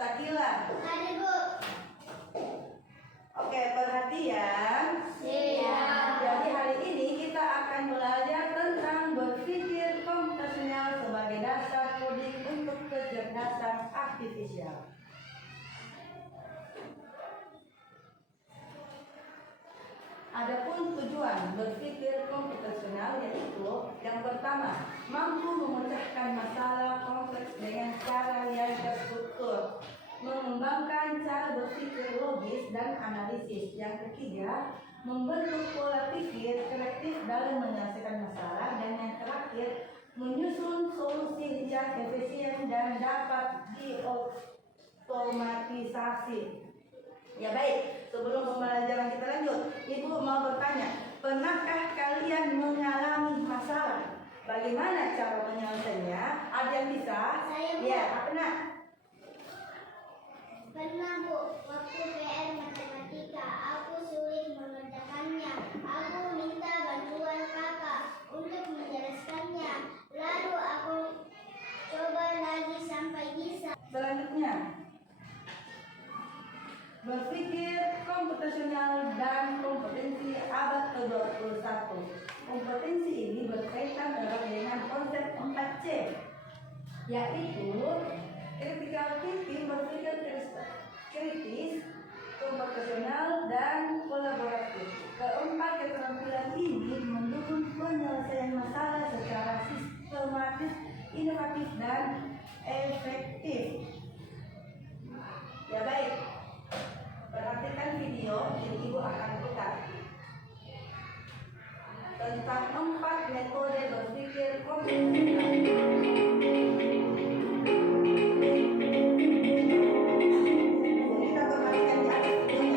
Sakila. Ada, Bu. Oke, perhatian. Iya. Jadi hari ini kita akan belajar tentang berpikir komputasional sebagai dasar coding untuk kecerdasan artifisial. Adapun tujuan berpikir komputasional yaitu yang pertama, mampu memecahkan masalah kompleks dengan cara yang terstruktur, mengembangkan cara berpikir logis dan analisis. Yang ketiga, membentuk pola pikir kreatif dalam menyelesaikan masalah. Dan yang terakhir, menyusun solusi yang efisien dan dapat diotomatisasi. Ya baik, sebelum pembelajaran kita lanjut, Ibu mau bertanya, pernahkah kalian mengalami masalah? Bagaimana cara menyelesaikannya? Ada yang bisa? Saya, Bu. Ya, pernah. Pernah, Bu. Waktu PR matematika, aku sulit mengerjakannya. Aku minta bantuan kakak untuk menjelaskannya. Lalu aku coba lagi sampai bisa. Selanjutnya, berpikir komputasional dan kompetensi abad ke-21. Kompetensi ini berkaitan erat dengan konsep 4C, yaitu critical thinking, berpikir kritis, komputasional, dan kolaboratif. Keempat keterampilan ini mendukung penyelesaian masalah secara sistematis, inovatif, dan efektif. Ya baik, perhatikan video yang Ibu akan putar tentang 4 metode berpikir komputasional. Kita perhatikan di atas videonya.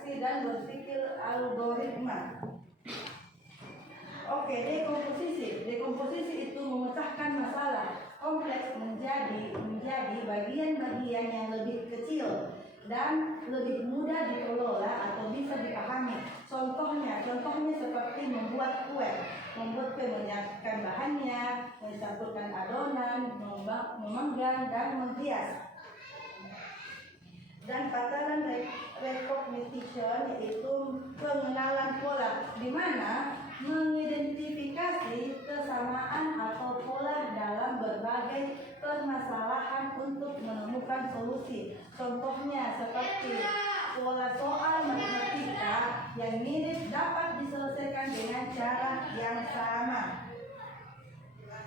abstraksi dan berpikir algoritma. Oke, dekomposisi. Dekomposisi itu memecahkan masalah kompleks menjadi bagian-bagian yang lebih kecil dan lebih mudah dikelola atau bisa dipahami. Contohnya seperti membuat kue, menyiapkan bahannya, mencampurkan adonan, memanggang dan menghias. Dan tataran recognition yaitu pengenalan pola, di mana mengidentifikasi kesamaan atau pola dalam berbagai permasalahan untuk menemukan solusi. Contohnya seperti pola soal matematika yang mirip dapat diselesaikan dengan cara yang sama.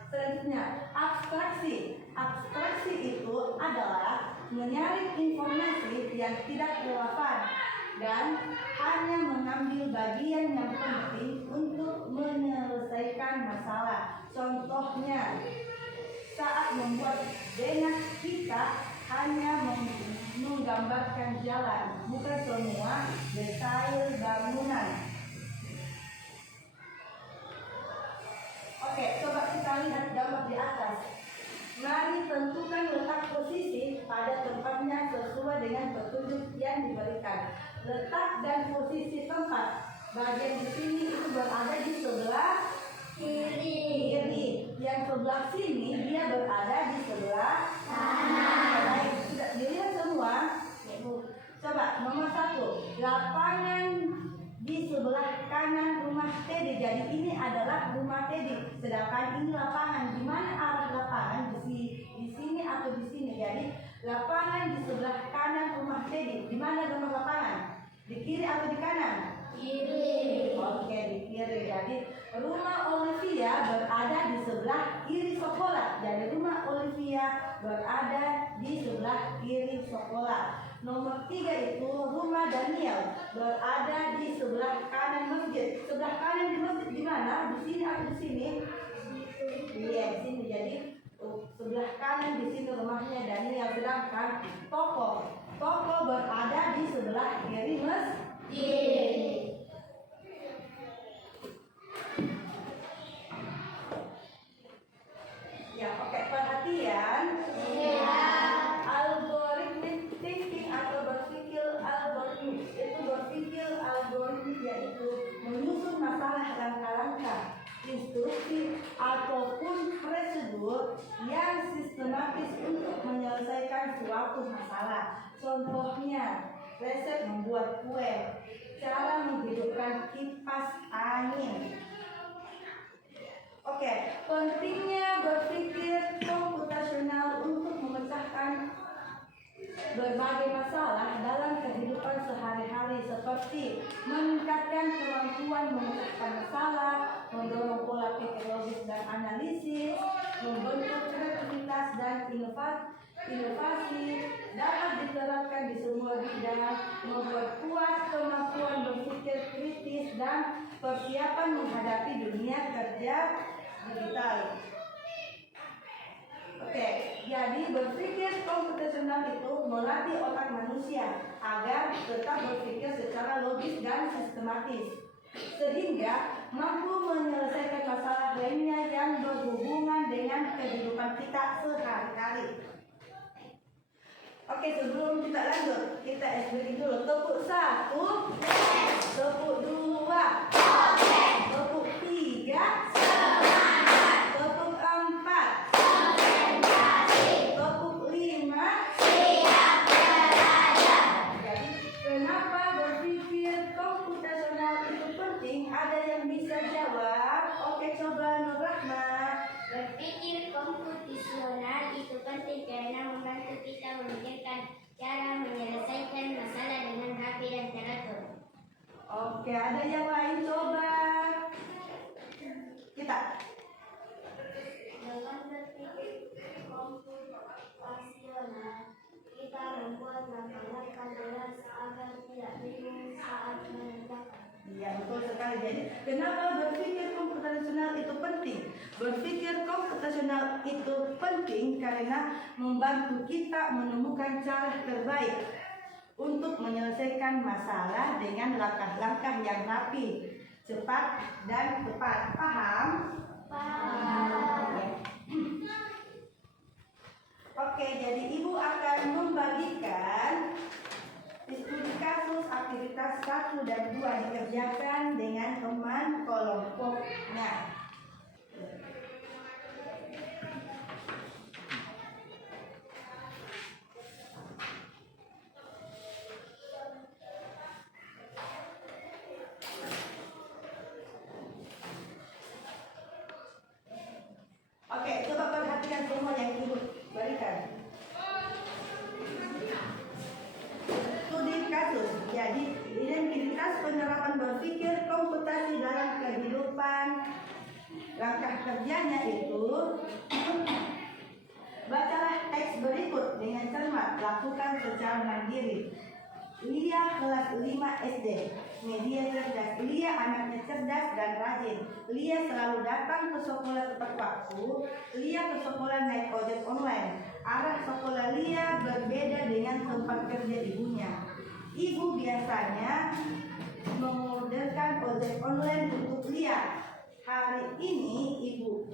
Selanjutnya, abstraksi. Abstraksi itu adalah menyaring informasi yang tidak relevan dan hanya mengambil bagian yang penting untuk menyelesaikan masalah. Contohnya, saat membuat denah kita hanya menggambarkan jalan, bukan semua detail bangunan. Oke, coba kita lihat gambar di atas. Mari tentukan letak posisi pada tempatnya sesuai dengan petunjuk yang diberikan. Letak dan posisi tempat. Bagian di sini itu berada di sebelah kiri. Yang sebelah sini dia berada di sebelah kanan. Baik, sudah dilihat semua? Coba nomor 1, lapangan di sebelah kanan rumah Teddy. Jadi ini adalah rumah Teddy. Sedangkan ini lapangan. Di mana arah lapangan? Di sini atau di sini? Jadi lapangan di sebelah kanan rumah Teddy. Di mana nomor lapangan? Di kiri atau di kanan? Kiri. Oke, di kiri. Jadi rumah Olivia berada di sebelah kiri sekolah. Jadi rumah Olivia berada di sebelah kiri sekolah. Nomor 3 itu rumah Daniel berada di sebelah kanan masjid. Sebelah kanan di masjid di mana? Di sini atau di sini? Iya, di sini. Jadi sebelah kanan di sini rumahnya Daniel. Sedangkan toko berada di sebelah kiri masjid. Ya, oke, perhatian. Ya. Algoritmik thinking atau berpikir algoritmik itu yaitu menyusun masalah langkah-langkah, instruksi ataupun prosedur yang sistematis untuk menyelesaikan suatu masalah. Contohnya, resep membuat kue, cara menghidupkan kipas angin. Oke, pentingnya berpikir komputasional untuk memecahkan berbagai masalah dalam kehidupan sehari-hari, seperti meningkatkan kemampuan memecahkan masalah, mendorong pola pikir logis dan analisis, membentuk kreativitas dan inovasi, dapat diterapkan di semua bidang, memperkuat kemampuan berpikir kritis dan persiapan menghadapi dunia kerja digital. Oke, jadi berpikir komputasional itu melatih otak manusia agar tetap berpikir secara logis dan sistematis, sehingga mampu menyelesaikan masalah lainnya yang berhubungan dengan kehidupan kita sehari-hari. Oke, sebelum kita lanjut, kita explain dulu. Tepuk 1, tepuk 2, tepuk 3, tepuk 4, tepuk 5. Jadi, kenapa berpikir komputasional itu penting? Ada yang bisa jawab? Oke, coba Nur Rahma. Berpikir komputasional itu penting karena membantu kita memikirkan cara menyelesaikan masalah dengan rapi dan teratur. Oke, ada yang lain coba? Kita. Dengan berpikir komputasional, kita membuat langkah-langkah jelas agar tidak bingung saat menentukan. Iya, betul sekali. Jadi, kenapa berpikir komputasional itu penting? Berpikir komputasional itu penting karena membantu kita menemukan cara terbaik untuk menyelesaikan masalah dengan langkah-langkah yang rapi, cepat, dan tepat. Paham? Paham. Oke, jadi Ibu akan membagikan studi kasus aktivitas 1 dan 2 dikerjakan dengan teman kelompoknya. Oke, coba perhatikan semua yang Ibu berikan. Studi kasus. Jadi, identitas penerapan berpikir komputasi dalam kehidupan. Langkah kerjanya itu bacalah teks berikut dengan cermat, lakukan secara mandiri. Lia kelas 5 SD. Media cerdas. Lia anaknya cerdas dan rajin. Lia selalu datang ke sekolah tepat waktu. Lia ke sekolah naik ojek online. Arah sekolah Lia berbeda dengan tempat kerja ibunya. Ibu biasanya mengorderkan ojek online untuk Lia. Hari ini ibu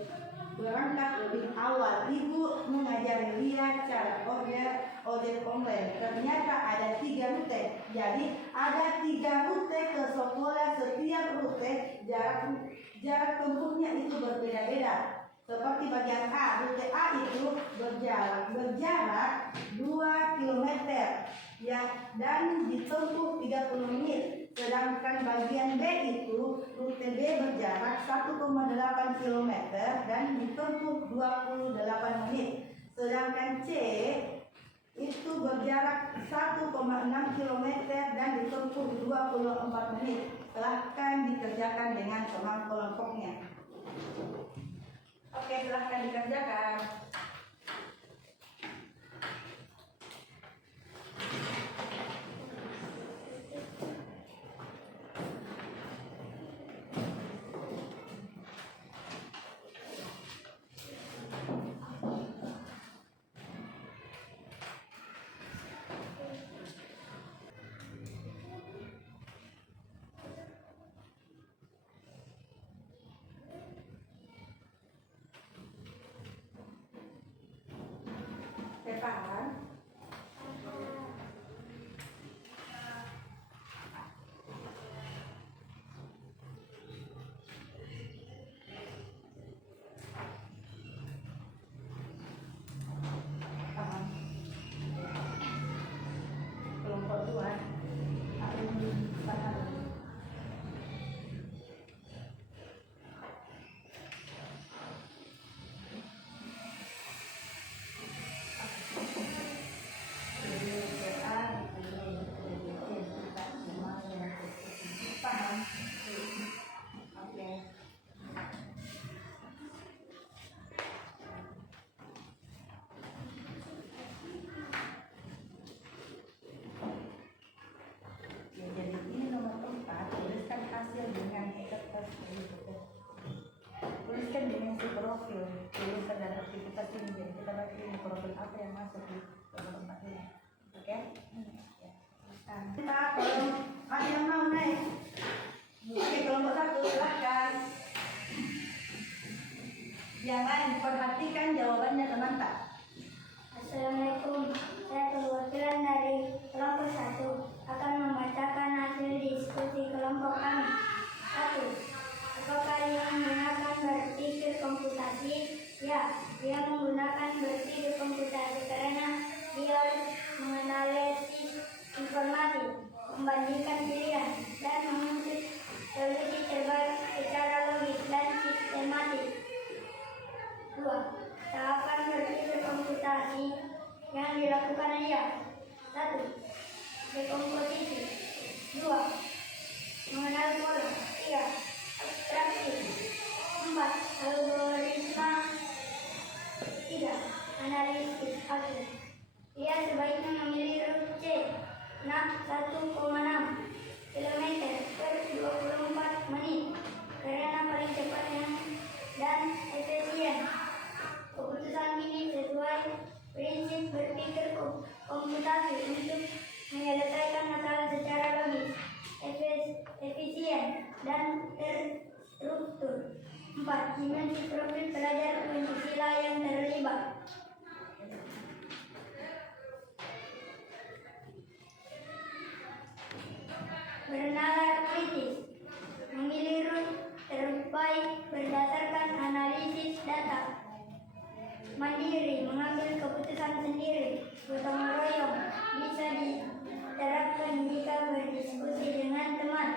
berangkat lebih awal. Ibu mengajari Lia cara order ojek online. Ternyata ada 3 rute. Jadi ada 3 rute ke sekolah. Setiap rute jarak tempuhnya itu berbeda-beda. Seperti bagian A, rute A itu berjarak 2 km dan ditempuh 30 menit. Sedangkan bagian B itu rute B berjarak 1,8 km dan ditempuh 28 menit. Sedangkan C itu berjarak 1,6 km dan ditempuh 24 menit. Silahkan dikerjakan dengan teman kelompoknya. Oke, silahkan dikerjakan. Paham? Paham? Kelompok 2 paham? Tuliskan dimensi profil, tulisan dan aktivitas ini. Jadi kita baca ini profil apa yang masuk di tempat ini. Oke? Kita kalau ada yang mau naik. Oke, kelompok 1 silahkan. Yang lain perhatikan jawabannya teman tak. Assalamualaikum. Saya perwakilan dari kelompok 1 akan membacakan hasil diskusi kelompok kami. 1. Apakah dia menggunakan berpikir komputasi? Ya, dia menggunakan berpikir komputasi karena dia harus menganalisis informasi, membandingkan pilihan, dan menuntut solusi terbaik secara logis dan sistematis. 2. Tahapan berpikir komputasi yang dilakukan dia. 1. Dekomposisi. 2. Mengenal dan terstruktur. 4. Dimensi profil pelajar untuk sila yang terlibat. Bernalar kritis, memilih rute terbaik berdasarkan analisis data. Mandiri, mengambil keputusan sendiri. Gotong royong bisa diterapkan jika berdiskusi dengan teman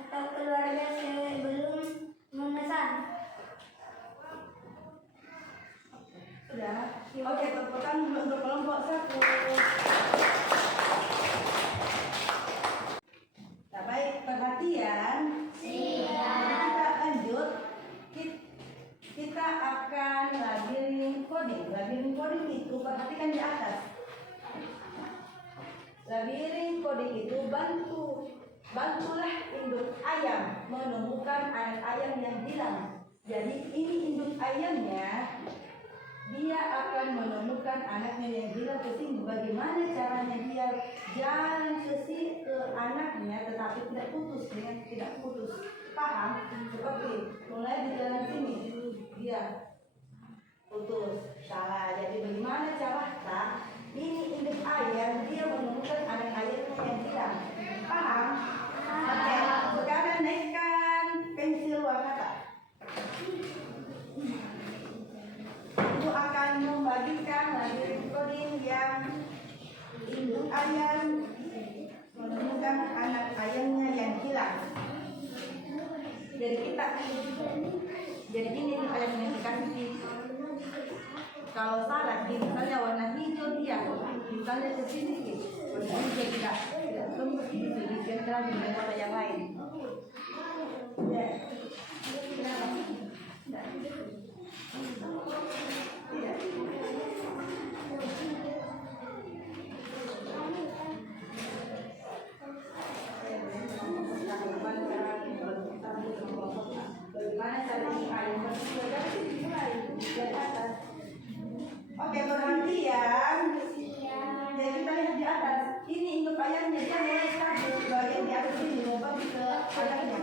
atau keluarga sebelum memesan. Sudah. Oke, tepuk tangan untuk kelompok 1. Nah, baik, perhatian. Kita lanjut. Kita akan labirin coding. Labirin coding itu perhatikan di atas. Labirin coding itu bantulah induk ayam menemukan anak ayam yang hilang. Jadi ini induk ayamnya, dia akan menemukan anaknya yang hilang ke sini. Bagaimana caranya dia jalan ke anaknya tetapi tidak putus, dengan tidak putus. Paham? Seperti mulai di jalan sini dia putus, salah. Jadi bagaimana cara ini induk ayam dia menemukan anak ayamnya yang hilang. Paham? Oke, sekarang naikkan pensil warna tak. Ibu akan membagikan labirin coding yang induk ayam menemukan anak ayamnya yang hilang. Jadi ini ayam yang dikasih. Kalau salah, misalnya warna hijau dia, misalnya ke sini, warna hijau tidak tembus di sini, dia terang dengan warna yang lain. Ya. Bagaimana cara ayam bersih? Dari atas. Oke, perhatian. Jadi kita lihat di atas. Ini induk ayamnya, dia mulai stabil bagian di atas ini lubang ke anaknya.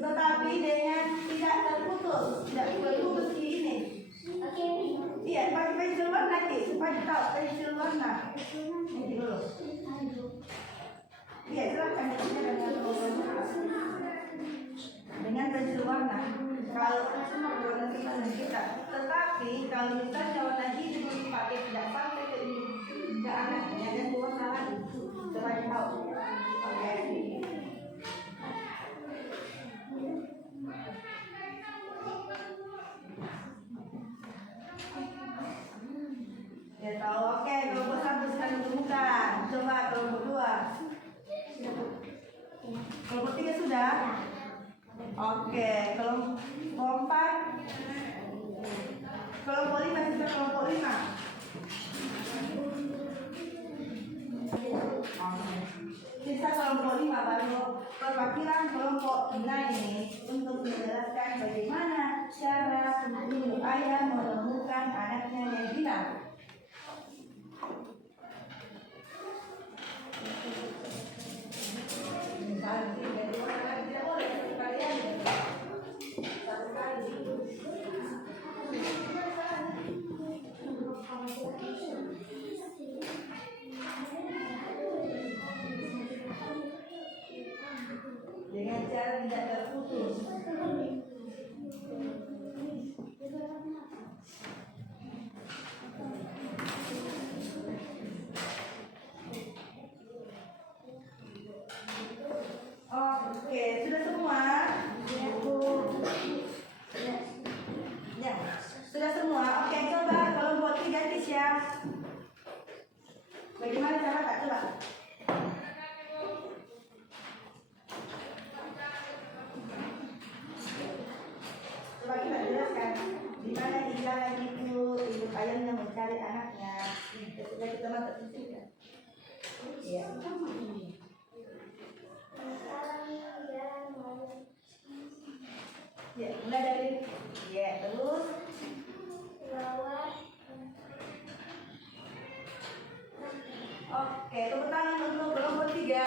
Tetapi dengan tidak terputus di ini. Iya, pakai pensil warna supaya tahu pensil warna. Ini dulu. Iya, silakan dengan pensil warna. Kalau warna kita, tetapi kalau misalnya warna hijau dipakai tidak sampai ke anaknya dan warna lagi, supaya tahu. Oke. Ya tahu. Oke, kelompok 1 sedang ditemukan. Coba kelompok 2. Kelompok 3 sudah. Oke, kelompok 4. Kelompok 5 sudah. Kelompok 5. Sisa kelompok 5 baru perwakilan kelompok 6 ini untuk menjelaskan bagaimana cara induk ayam menemukan anaknya yang hilang. Dengan cara tidak terputus. Oke, sudah semua? Ya, sudah semua. Oke, coba kelompok 3 Tisha. Bagaimana cara tak coba? Coba kita jelaskan di mana hilang itu induk ayamnya mencari anaknya. Sudah kita masuk di sini. Iya. Ya, mulai dari terus Oke, tepuk tangan untuk kelompok 3.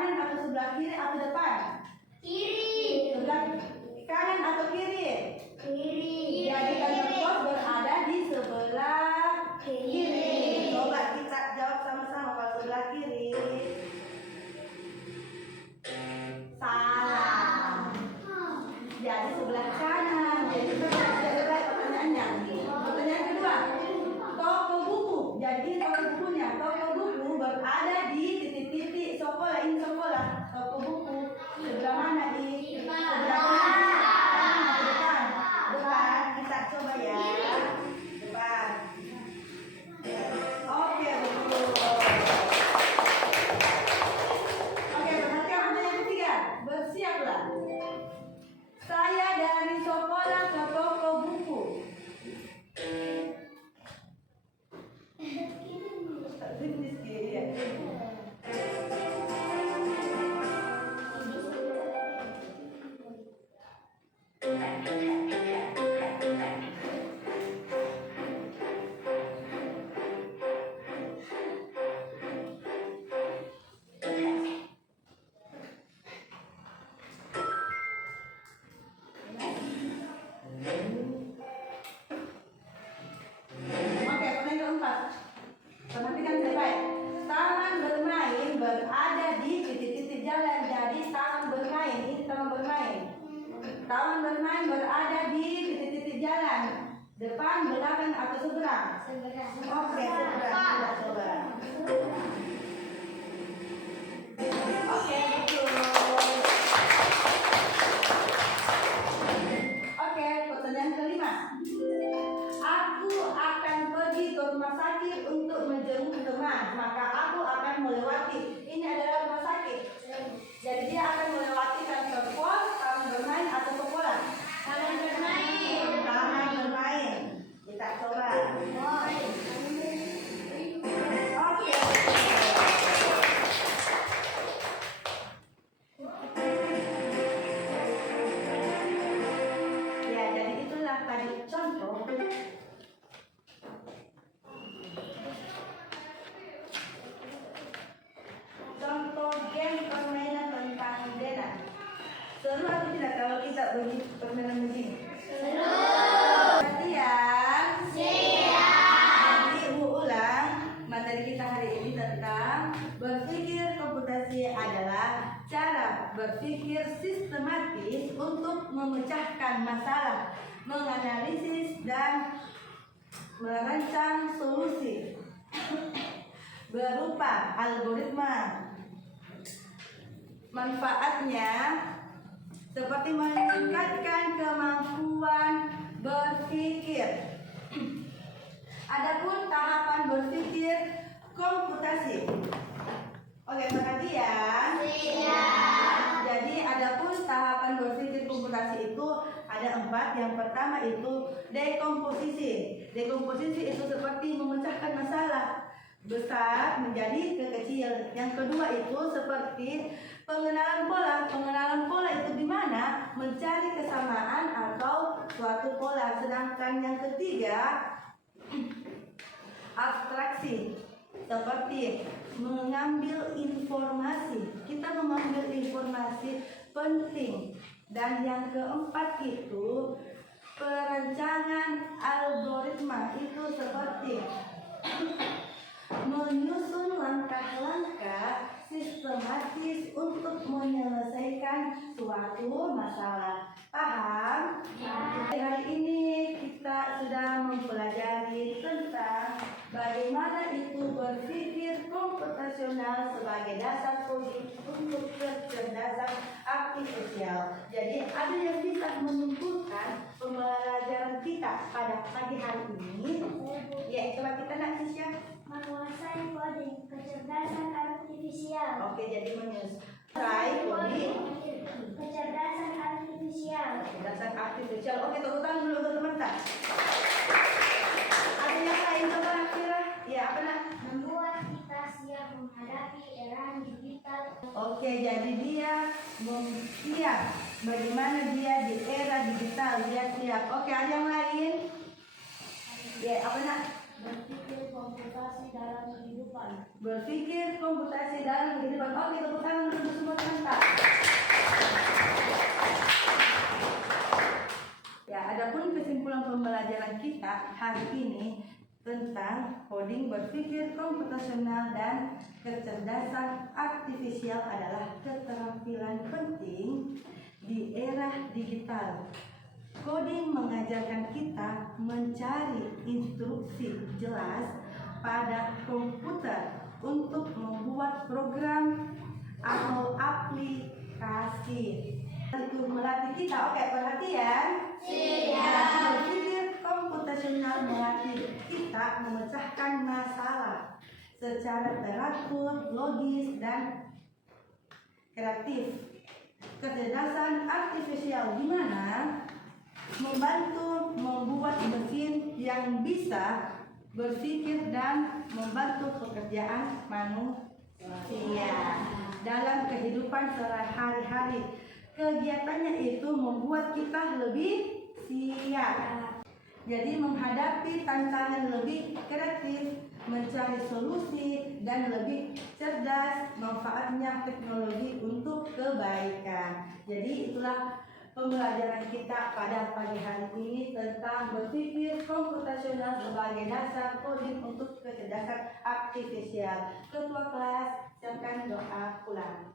kanan atau sebelah kiri atau depan? Kiri. Sebelah kanan atau kiri? Kiri. Jadi kantor pos berada di sebelah kiri. Coba kita jawab sama-sama. Kalau sebelah kiri salah. Jadi sebelah kanan. Jadi kita lihat pertanyaannya. Pertanyaan kedua, toko buku. Jadi toko bukunya, toko buku berada di titik-titik sekolah. Ini sekolah. Toko buku sebelah mana di? Sebelah kanan atau depan? Depan. Kita coba ya. Depan. Oke, betul. Oke, perhatikan pertanyaan ketiga. Bersiaplah. Saya dari sekolah ke toko buku. Oke, pertanyaan keempat. Perhatikan baik-baik. Taman bermain berada di titik-titik jalan. Jadi taman bermain, ini taman bermain. Taman bermain berada di titik-titik jalan. Depan, belakang atau seberang? Oke, seberang. Kita coba. Oke, betul. Oke, pertanyaan kelima. Aku akan pergi ke rumah sakit untuk menjenguk teman. Maka aku akan melewati. Ini adalah rumah sakit. Jadi dia akan melewati kantor pos, taman bermain atau sekolah. Taman bermain. Taman bermain. Kita coba. Oke. Ya, jadi itulah tadi contoh. Contoh game permainan tentang Dena. Seru atau tidak kalau kita bagi permainan begini? Seru. Perhatian. Siap. Jadi Ibu ulang materi kita hari ini tentang berpikir komputasi adalah cara berpikir sistematis untuk memecahkan masalah, menganalisis dan merancang solusi berupa algoritma. Manfaatnya seperti meningkatkan kemampuan berpikir. Adapun tahapan berpikir komputasi. Oke, perhatian. Jadi adapun tahapan berpikir komputasi itu ada 4. Yang pertama itu dekomposisi. Dekomposisi itu seperti memecahkan masalah besar menjadi ke kecil. Yang kedua itu seperti pengenalan pola. Pengenalan pola itu di mana mencari kesamaan atau suatu pola. Sedangkan yang ketiga abstraksi, seperti mengambil informasi. Kita mengambil informasi penting. Dan yang keempat itu perancangan algoritma, itu seperti menyusun langkah-langkah sistematis untuk menyelesaikan suatu masalah. Paham? Hari ini kita sudah mempelajari tentang bagaimana itu berpikir komputasional sebagai dasar logik untuk kecerdasan artifisial. Jadi ada yang bisa menyimpulkan pembelajaran kita pada pagi hari ini. Ya, coba kita nak Sisya. Menguasai coding, kecerdasan artifisial. Oke, jadi menguasai coding, Kecerdasan artifisial. kecerdasan artifisial. Oke, tepuk tangan dulu untuk teman-teman. Ada yang lain coba kira? Ya, apa nak? Membuat kita siap menghadapi era digital. Oke, jadi dia siap. Bagaimana dia di era digital, dia siap. Oke, ada yang lain? Ya, apa nak? Berpikir komputasi dalam kehidupan. Berpikir komputasi dalam kehidupan. Oke, tepuk tangan dulu pembelajaran kita hari ini tentang coding berpikir komputasional dan kecerdasan artifisial adalah keterampilan penting di era digital. Coding mengajarkan kita mencari instruksi jelas pada komputer untuk membuat program atau aplikasi. Itu melatih kita, oke, perhatian. Berpikir komputasional melatih kita memecahkan masalah secara teratur, logis, dan kreatif. Kecerdasan artifisial di mana membantu membuat mesin yang bisa berpikir dan membantu pekerjaan manusia dalam kehidupan sehari-hari. Kegiatannya itu membuat kita lebih siap. Jadi menghadapi tantangan lebih kreatif, mencari solusi, dan lebih cerdas manfaatnya teknologi untuk kebaikan. Jadi itulah pembelajaran kita pada pagi hari ini tentang berpikir komputasional sebagai dasar coding untuk kecerdasan artifisial. Ketua kelas, siapkan doa pulang.